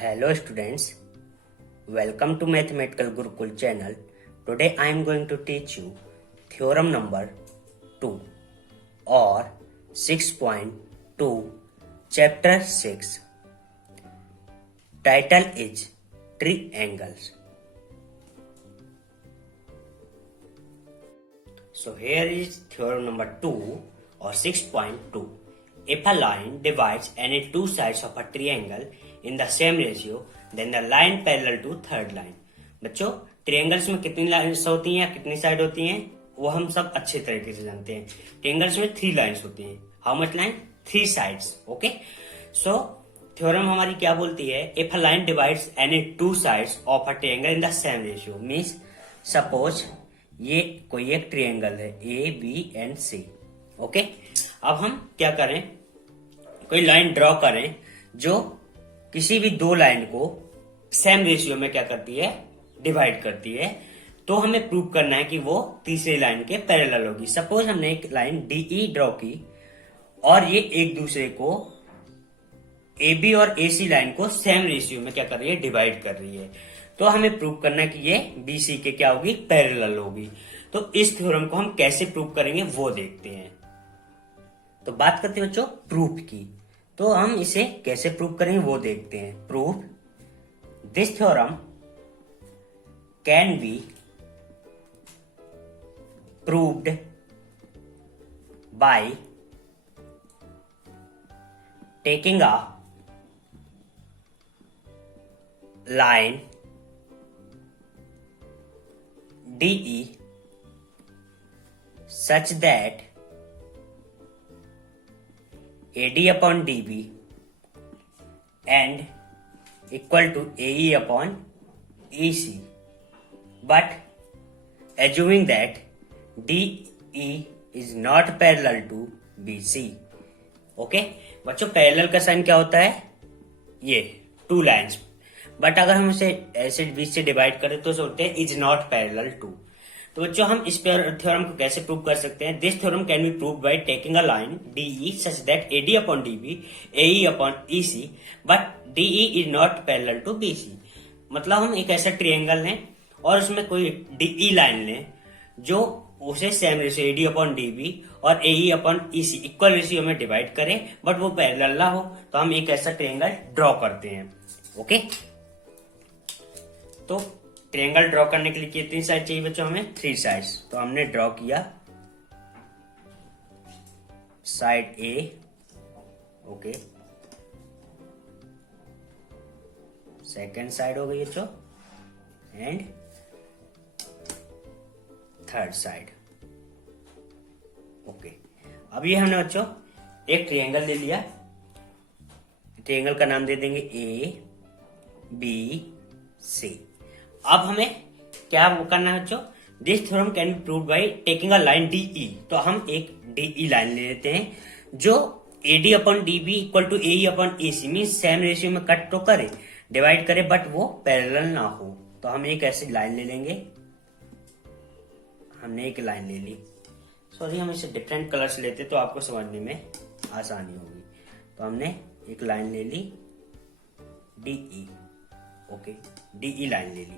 Hello students, welcome to Mathematical Gurukul channel. Today I am going to teach you theorem number 2 or 6.2 chapter 6. Title is Triangles. So here is theorem number 2 or 6.2. If a line divides any two sides of a triangle in the same ratio, then the line parallel to third line. बच्चों triangles में कितनी lines होती हैं, कितनी side होती हैं, वो हम सब अच्छे तरीके से जानते हैं. ट्रायंगल्स में 3 लाइन्स होती हैं. How much line? 3 sides. Okay. So theorem हमारी क्या बोलती है? If a line divides any two sides of a triangle in the same ratio, means suppose ये कोई एक ट्रायंगल है A B and C. Okay. अब हम क्या करें, कोई लाइन ड्रॉ करें जो किसी भी दो लाइन को सेम रेशियो में क्या करती है, डिवाइड करती है. तो हमें प्रूव करना है कि वो तीसरी लाइन के पैरेलल होगी. सपोज हमने एक लाइन डीई ड्रॉ की और ये एक दूसरे को ए बी और ए सी लाइन को सेम रेशियो में क्या कर रही है, डिवाइड कर रही है. तो हमें प्रूव करना है कि ये बी सी के क्या होगी, पैरेलल होगी. तो इस थ्योरम को हम कैसे प्रूव करेंगे वो देखते हैं. तो बात करते हैं बच्चों प्रूफ की. तो हम इसे कैसे प्रूव करेंगे वो देखते हैं. Proof this theorem can be proved by taking a line DE such that AD upon DB and equal to AE upon EC, but assuming that DE is not parallel to BC. Okay बच्चों, parallel का sign क्या होता है? ये 2 lines. But अगर हम इसे ऐसे बीच से डिवाइड करें तो होते हैं इज नॉट पैरेलल टू. तो बच्चों हम इस थ्योरम को कैसे प्रूव कर सकते हैं? This theorem can be proved by taking a line DE such that AD upon DB AE upon EC but DE is not parallel to BC. मतलब हम एक ऐसा ट्रायंगल लें और उसमें कोई डीई लाइन लें जो उसे same ratio AD upon DB और AE upon EC equal ratio में डिवाइड करे बट वो पैरेलल ना हो. तो हम एक ऐसा ट्रायंगल ड्रॉ करते हैं. ओके. तो ट्रायंगल ड्रॉ करने के लिए कितनी साइड चाहिए बच्चों? हमें 3 साइड्स. तो हमने ड्रॉ किया साइड ए. ओके. सेकेंड साइड हो गई बच्चों एंड थर्ड साइड. ओके. अब ये हमने बच्चों एक ट्रायंगल ले लिया. ट्रायंगल का नाम दे देंगे ए बी सी. अब हमें क्या करना है बच्चों? This theorem can be proved by taking a line DE. तो हम एक डीई लाइन ले लेते हैं जो AD upon DB equal to AE upon AC mean same ratio में कट तो करे, डिवाइड करे बट वो पैरेलल ना हो. तो हम एक ऐसी लाइन ले लेंगे. हमने एक लाइन ले ली. सॉरी, हम इसे डिफरेंट कलर से लेते तो आपको समझने में आसानी होगी. तो हमने एक लाइन ले ली डीई. ओके. डीई लाइन ले ली,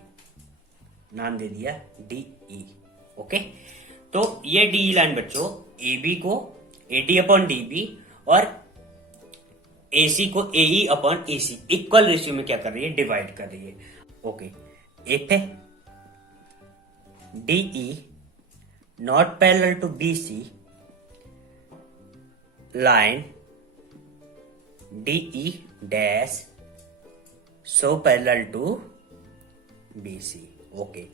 नाम दे दिया डीई. ओके. तो ये डीई लाइन बच्चों ए बी को एडी अपॉन डीबी और एसी को AE upon AC equal ratio में क्या कर रही है, डिवाइड कर रही है. Okay. If DE not parallel to BC, line DE dash so parallel to BC. Okay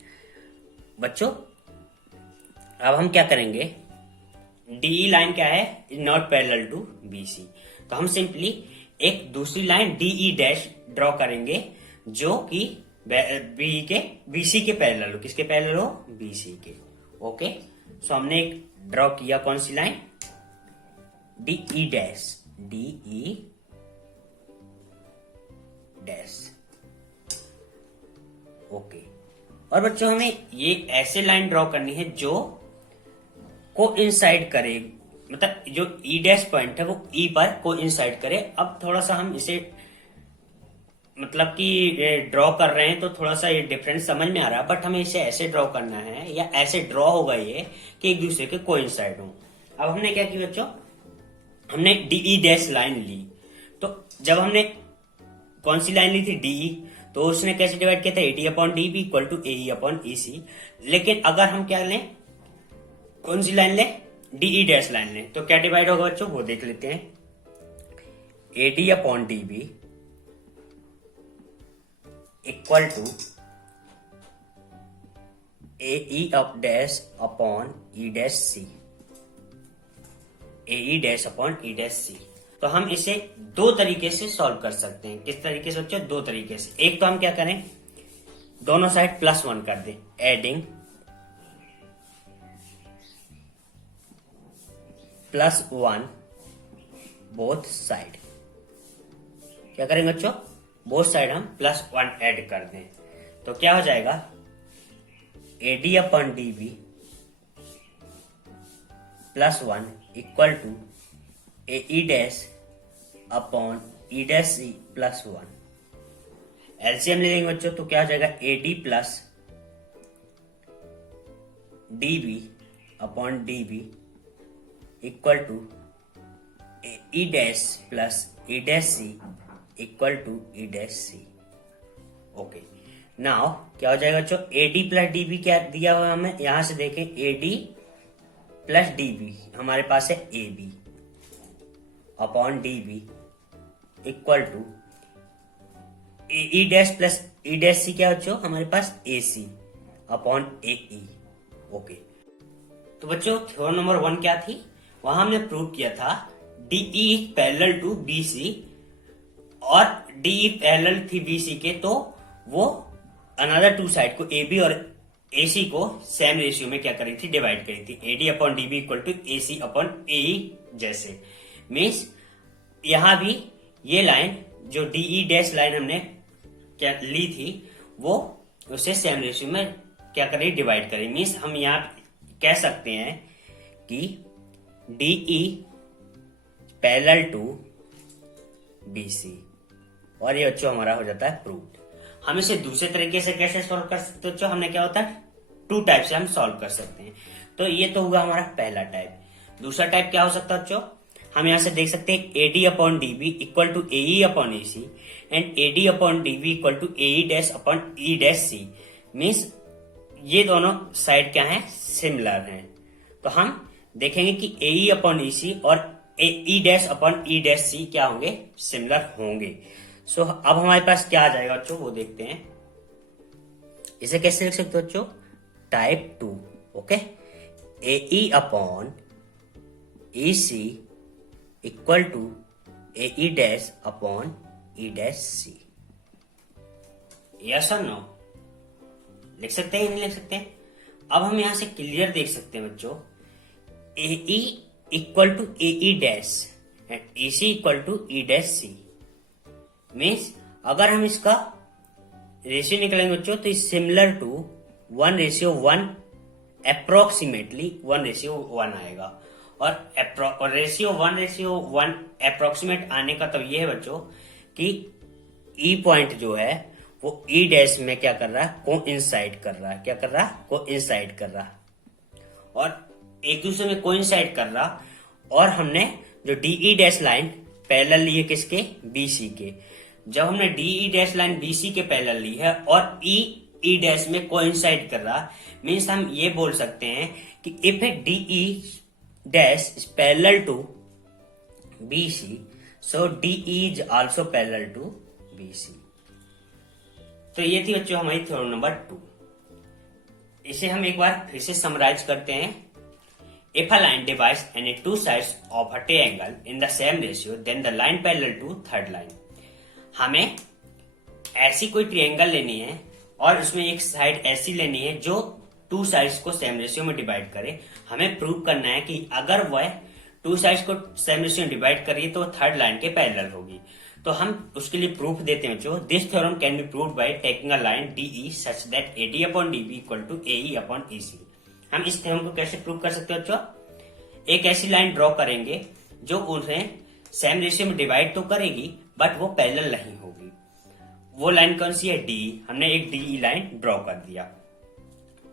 बच्चों, अब हम क्या करेंगे? डीई लाइन क्या है? Is not parallel to BC. तो हम सिंपली एक दूसरी लाइन डीई डैश ड्रॉ करेंगे जो कि बीसी के पैरेलल हो. किसके पैरेलल हो? बीसी के. ओके. सो हमने एक ड्रॉ किया. कौन सी line? DE dash. DE dash. Okay. और बच्चों हमें ये ऐसे लाइन ड्रॉ करनी है जो कोइंसाइड करे, मतलब जो ई डैश पॉइंट है वो ई पर कोइंसाइड करे. अब थोड़ा सा हम इसे मतलब कि ड्रॉ कर रहे हैं तो थोड़ा सा ये डिफरेंस समझ में आ रहा है, बट हमें इसे ऐसे ड्रॉ करना है या ऐसे ड्रॉ होगा ये कि एक दूसरे के कोइंसाइड हो। अब हमने क्या किया बच्चों, हमने डीई डैश लाइन ली। तो जब हमने कौन सी लाइन ली थी, डीई, तो उसने कैसे डिवाइड किया था, AD upon D B equal to AE upon E C. लेकिन अगर हम क्या लें, कौन सी लाइन लें, डीई डैश लाइन लें, तो क्या डिवाइड होगा बच्चों वो देख लेते हैं। AD upon D B equal to AE up dash upon E dash C, AE dash upon E dash C. तो हम इसे दो तरीके से सॉल्व कर सकते हैं। किस तरीके से बच्चों, दो तरीके से। एक तो हम क्या करें, दोनों साइड +1 कर दें, एडिंग +1 बोथ साइड। क्या करेंगे बच्चों, बोथ साइड हम +1 ऐड कर दें, तो क्या हो जाएगा, AD upon D B +1 equal to AE dash upon E dash C +1। LCM ले लेंगे बच्चों, तो क्या हो जाएगा, AD plus D B upon D B equal to E dash plus E dash C equal to E dash C. Okay, now क्या हो जाएगा बच्चों, एडी प्लस डी बी क्या दिया हुआ हमें, यहां से देखें, एडी प्लस डी बी हमारे पास है A B upon D B equal to E dash plus E dash C क्या बच्चों, हमारे पास ए सी अपॉन ए ई। ओके, तो बच्चों थ्योरम नंबर 1 क्या थी, वहां हमने प्रूव किया था डीई पैरेलल टू बीसी, और डीई पैरेलल थी बीसी के, तो वो अनदर टू साइड को एबी और एसी को सेम रेशियो में क्या करी थी, डिवाइड करी थी, AD upon DB equal to AC upon AE जैसे। मीन्स यहां भी ये लाइन जो डीई डैश लाइन हमने क्या ली थी, वो उसे सेम रेशियो में क्या करें, डिवाइड करें। मीन्स हम यहां कह सकते हैं कि डीई पैरेलल टू बीसी, और ये बच्चों हमारा हो जाता है प्रूव्ड। हम इसे दूसरे तरीके से कैसे सॉल्व कर सकते हैं बच्चों, हमने क्या होता है, 2 टाइप से हम सॉल्व कर सकते हैं। तो ये तो हुआ हमारा पहला टाइप। दूसरा टाइप क्या हो सकता है बच्चों, हम यहां से देख सकते हैं AD upon DB equal to AE upon A C and AD upon DB equal to AE dash upon E dash C. Means ये दोनों साइड क्या है, सिमिलर हैं। तो हम देखेंगे कि एई अपॉन ई सी और E dash upon E dash C क्या होंगे, सिमिलर होंगे। सो अब हमारे पास क्या आ जाएगा बच्चों, वो देखते हैं। इसे कैसे लिख सकते हो बच्चों, type 2। Okay, AE upon E C equal to AE dash upon E dash C. Yes और नो, लिख सकते हैं या नहीं लिख सकते हैं। अब हम यहां से क्लियर देख सकते हैं बच्चों, AE equal to AE dash and E C equal to E dash C. Means अगर हम इसका रेशियो निकालेंगे बच्चों, तो इज सिमिलर टू 1:1, अप्रोक्सीमेटली 1:1 आएगा। और रेशियो 1:1 अप्रोक्सीमेट आने का तब ये है बच्चों कि ई पॉइंट जो है वो ई डैश में क्या कर रहा है, कोइंसाइड कर रहा है। क्या कर रहा है, कोइंसाइड कर रहा है, और एक दूसरे में कोइंसाइड कर रहा। और हमने जो डीई डैश लाइन पैरेलल ली है किसके, बीसी के। जब हमने डीई डैश लाइन बीसी के पैरेलल ली है और ई डैश में कोइंसाइड कर रहा, मीन्स हम ये बोल सकते हैं कि if A DE dash is parallel to BC, so DE is also parallel to BC. तो ये थी बच्चों हमारी थ्योरम नंबर 2। इसे हम एक बार फिर से समराइज करते हैं। If a line divides any two sides of a triangle in the same ratio, then the line parallel to third line. हमें ऐसी कोई ट्रायंगल लेनी है और उसमें एक साइड ऐसी लेनी है जो टू साइड्स को सेम रेशियो में डिवाइड करे। हमें प्रूव करना है कि अगर वह टू साइड्स को सेम रेशियो में डिवाइड करिए तो थर्ड लाइन के पैरेलल होगी। तो हम उसके लिए प्रूफ देते हैं बच्चों, this theorem can be proved by taking a line DE such that AD upon DB equal to AE upon EC. हम इस थ्योरम को कैसे प्रूव कर सकते हैं बच्चों, एक ऐसी लाइन ड्रॉ करेंगे जो उन्हें सेम रेशियो में डिवाइड तो करेगी बट वो पैरेलल नहीं होगी। वो लाइन कौन सी है? डी। हमने एक डी लाइन ड्रॉ कर दिया।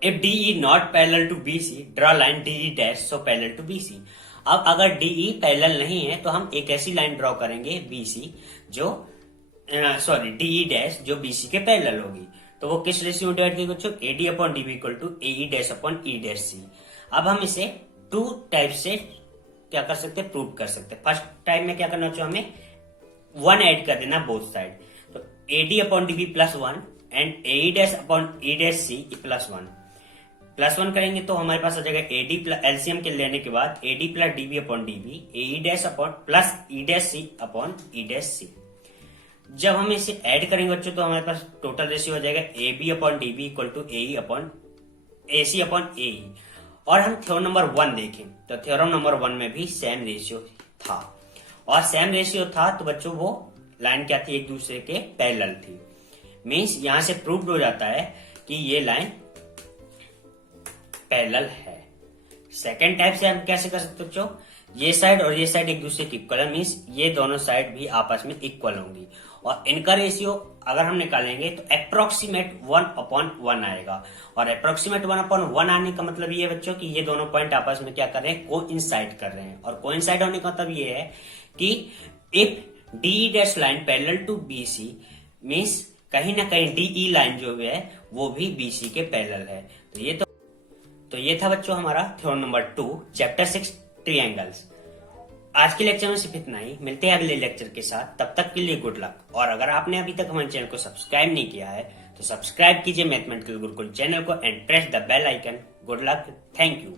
If DE not parallel to BC, draw line DE dash so parallel to BC। अब अगर DE पैरेलल नहीं है तो हम एक ऐसी लाइन ड्रॉ करेंगे BC जो DE डैश जो BC के पैरेलल होगी। तो वो किस रेशियो में डिवाइड करेगी बच्चों? AD upon DB equal to AE dash upon E dash C। अब हम इसे 2 टाइप से क्या कर सकते हैं? प्रूव कर सकते हैं। फर्स्ट टाइप में क्या करना चाहिए? हमें 1 ऐड कर देना बोथ साइड। तो AD upon DB plus 1 and AE dash upon E dash C plus 1 plus 1 करेंगे तो हमारे पास आ जाएगा AD प्लस एलसीएम के लेने के बाद AD plus DB upon DB AE dash upon plus E dash C upon E dash C। जब हम इसे ऐड करेंगे बच्चों तो हमारे पास टोटल रेशियो हो जाएगा AB upon DB equal to AE upon AC upon AE। और हम थ्योरम नंबर 1 देखें तो थ्योरम नंबर 1 में भी सेम रेशियो था, और सेम रेशियो था तो बच्चों वो लाइन क्या थी? एक दूसरे के पैरेलल थी। मीन्स यहां से प्रूव्ड हो जाता है कि ये लाइन पैरेलल है। सेकेंड टाइप से हम कैसे कर सकते बच्चों? ये साइड और ये साइड एक दूसरे की इक्वल है, मीन्स ये दोनों साइड भी आपस में इक्वल होंगी, और इनका रेशियो अगर हम निकालेंगे तो अप्रोक्सीमेट 1/1 आएगा। और अप्रोक्सीमेट 1/1 आने का मतलब ये है बच्चों कि ये दोनों पॉइंट आपस में क्या कर रहे हैं? कोइंसाइड कर रहे हैं। और कोइंसाइड होने का मतलब ये है कि if DE dash line parallel to BC means कहीं ना कहीं DE लाइन जो है वो भी BC के पैरेलल है। तो ये था बच्चों हमारा थ्योरम नंबर 2 चैप्टर 6 ट्रायंगल्स। आज के लेक्चर में सिर्फ इतना ही। मिलते हैं अगले लेक्चर के साथ, तब तक के लिए गुड लक। और अगर आपने अभी तक हमारे चैनल को सब्सक्राइब नहीं किया है तो सब्सक्राइब कीजिए मैथमेटिकल गुरुकुल चैनल को and press the bell icon. Good luck, thank you.